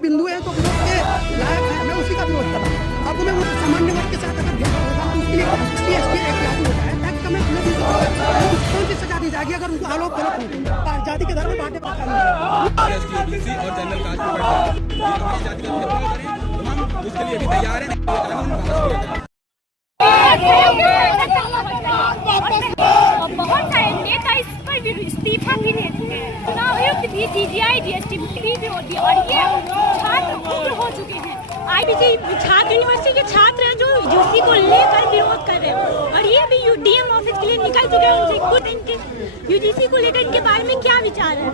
बिंदु है तो विरोध के लायक है, मैं उसी का विरोध कर रहा हूँ। अब मैं वो सामान्य वर्ग के साथ अगर भेदभाव होगा तो उसके लिए SC/ST एक्ट लागू होता है। एक्ट का मैं कौन सी सजा दी जाएगी अगर उनको आलोक गलत हो जाति के आधार पर बांटे SC, OBC और जनरल कास्ट में जाति का भेदभाव करें तो हम उसके लिए भी तैयार हैं। बहुत सारे नेता इस पर भी इस्तीफा भी देते हैं। चुनाव आयुक्त भी CGI DST भी होती है और ये छात्र उग्र हो चुके हैं। IBC छात्र यूनिवर्सिटी के छात्र हैं जो UGC को लेकर विरोध कर रहे हैं और ये भी DM ऑफिस के लिए निकल चुके हैं। उनसे खुद इनके UGC को लेकर इनके बारे में क्या विचार है,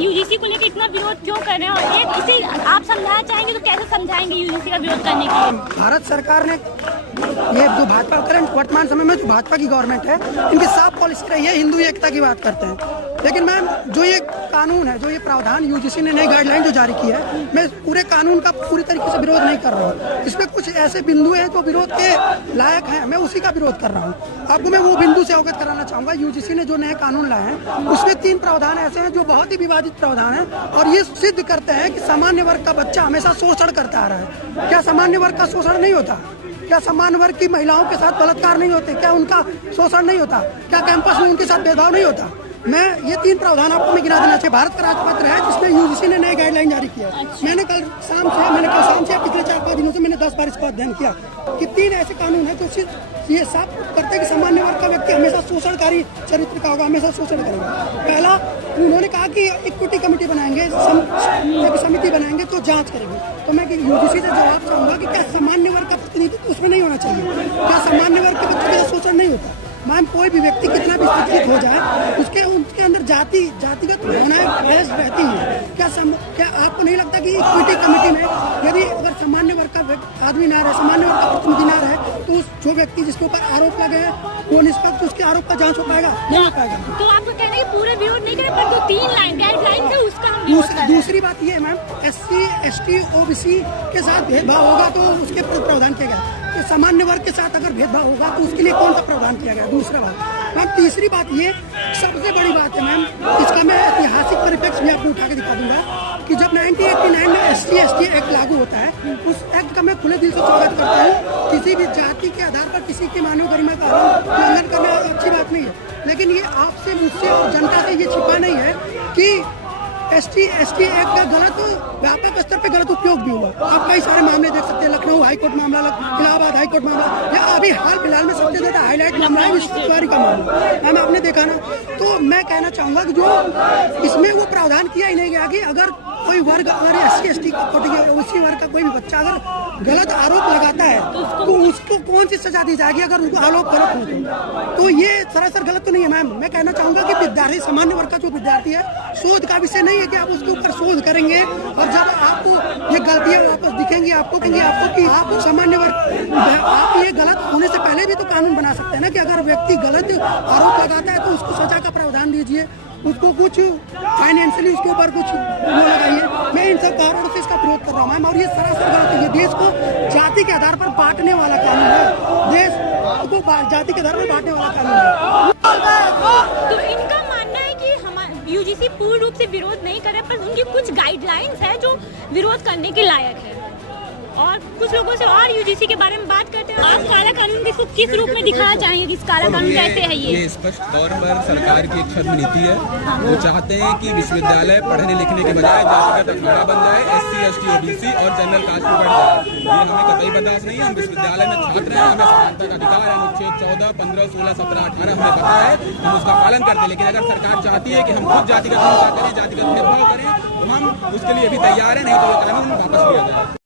UGC को लेकर इतना विरोध क्यों कर रहे हैं और एक इसे आप समझाना चाहेंगे तो कैसे समझाएंगे UGC का विरोध करने के लिए? भारत सरकार ने ये जो भाजपा करंट वर्तमान समय में जो भाजपा की गवर्नमेंट है, इनकी साफ पॉलिसी रही है, हिंदू एकता की बात करते हैं। लेकिन मैम जो ये कानून है, जो ये प्रावधान UGC ने नई गाइडलाइन जो जारी की है, मैं पूरे कानून का पूरी तरीके से विरोध नहीं कर रहा हूँ। इसमें कुछ ऐसे बिंदु हैं जो विरोध के लायक हैं, मैं उसी का विरोध कर रहा हूँ। आपको मैं वो बिंदु से अवगत कराना चाहूँगा। UGC ने जो नए कानून लाए हैं उसमें 3 प्रावधान ऐसे हैं जो बहुत ही विवादित प्रावधान है और ये सिद्ध करते हैं कि सामान्य वर्ग का बच्चा हमेशा शोषण करता आ रहा है। क्या सामान्य वर्ग का शोषण नहीं होता? क्या सामान्य वर्ग की महिलाओं के साथ बलात्कार नहीं होते? क्या उनका शोषण नहीं होता? क्या कैंपस में उनके साथ भेदभाव नहीं होता? मैं ये 3 प्रावधान आपको मैं गिना देना चाहिए। भारत का राजपत्र है जिसमें UGC ने नई गाइडलाइन जारी किया। मैंने कल शाम से पिछले 4-5 दिनों से मैंने 10 बार इसका अध्ययन किया कि 3 ऐसे कानून है जो सिर्फ ये साफ करते हैं कि सामान्य वर्ग का व्यक्ति हमेशा शोषणकारी चरित्र का होगा, हमेशा शोषण करेगा। पहला, उन्होंने कहा कि इक्विटी कमेटी बनाएंगे, एक समिति बनाएंगे तो जांच करेंगे। तो मैं UGC से जवाब चाहूंगा कि क्या सामान्य वर्ग का प्रतिनिधित्व उसमें नहीं होना चाहिए? क्या सामान्य वर्ग के बच्चों के शोषण नहीं होता? मैम, कोई भी व्यक्ति कितना भी शिक्षित हो जाए उसके अंदर जातिगत भावनाएं बहस रहती हैं। क्या आपको नहीं लगता कि इक्विटी कमेटी में यदि अगर सामान्य वर्ग का आदमी ना रहे, सामान्य वर्ग का प्रतिनिधि ना रहे तो उस जो व्यक्ति जिसके ऊपर आरोप लगे हैं वो निष्पक्ष उसके आरोप का जांच हो पाएगा? नहीं हो पाएगा। तो आपको कहना है पूरे विरोध नहीं करें पर जो 3 लाइन गाइडलाइन है उसका दूसरी बात ये है मैम, SC, ST, OBC के साथ भेदभाव होगा तो उसके प्रावधान किया गया। तो सामान्य वर्ग के साथ अगर भेदभाव होगा तो उसके लिए कौन सा प्रावधान किया गया? दूसरा बात मैम। तीसरी बात ये सबसे बड़ी बात है मैम, इसका मैं ऐतिहासिक परिप्रेक्ष्य भी आपको उठा के दिखा दूंगा कि जब 1989 में SC/ST एक्ट लागू होता है, उस एक्ट का मैं खुले दिल से स्वागत करता हूँ। किसी भी जाति के आधार पर किसी की मानव गरिमा का उल्लंघन करना अच्छी बात नहीं है, लेकिन ये आपसे, मुझसे और जनता से ये छिपा नहीं है कि SC/ST एक्ट का गलत व्यापक स्तर पे गलत उपयोग भी हुआ। आप कई सारे मामले देख सकते हैं, लखनऊ हाईकोर्ट मामला, इलाहाबाद हाईकोर्ट मामला, या अभी हाल फिलहाल में सबसे ज्यादा हाईलाइट मामला है विश्वविद्यालय का मामला। मैम, आपने देखा ना। तो मैं कहना चाहूंगा कि जो इसमें वो प्रावधान किया ही नहीं गया कि अगर कोई वर्ग, अगर SC/ST उसी वर्ग का कोई भी बच्चा अगर गलत आरोप लगाता है तो उसको कौन सी सजा दी जाएगी अगर उनको आरोप गलत हो तो ये सरासर गलत तो नहीं है मैम। मैं कहना चाहूंगा कि विद्यार्थी, सामान्य वर्ग का जो विद्यार्थी है, शोध का विषय नहीं है कि आप उसके ऊपर शोध करेंगे और जब आपको ये गलतियां वापस दिखेंगी आपको कि आप सामान्य वर्ग, आप ये गलत होने से पहले भी तो कानून बना सकते हैं ना कि अगर व्यक्ति गलत आरोप लगाता है तो उसको सजा का प्रावधान दीजिए, उसको कुछ फाइनेंशियली उसके ऊपर कुछ लगाइए। मैं इन सब कारणों से इसका विरोध कर रहा हूँ मैम, और ये सरासर गलत है। ये देश को जाति के आधार पर बांटने वाला कानून है, देश को जाति के आधार पर बांटने वाला कानून है। तो इनका मानना है कि हमारा UGC पूर्ण रूप से विरोध नहीं करे पर उनकी कुछ गाइडलाइंस है जो विरोध करने के लायक है। और कुछ लोगों से और UGC के बारे में बात करते हैं। आप काला कानून को किस रूप में दिखाना चाहेंगे कि काला कानून कैसे है? ये स्पष्ट तौर पर सरकार की एक छद्म नीति है। वो चाहते हैं कि विश्वविद्यालय पढ़ने लिखने के बजाय जातिगत अखाड़ा बन जाए, SC, ST, OBC और जनरल कास्ट में बढ़ जाए। ये हमें कतई बर्दाश्त नहीं है। हम विश्वविद्यालय में छात्र हैं, हमें समानता का अधिकार है। अनुच्छेद 14, 15, 16, 17, 18 हमें पता है, हम उसका पालन करते हैं। लेकिन अगर सरकार चाहती है कि हम खुद जातिगत हिंसा करें, जातिगत भेदभाव करें तो हम उसके लिए भी तैयार हैं, नहीं तो ये कानून वापस लिया जाए।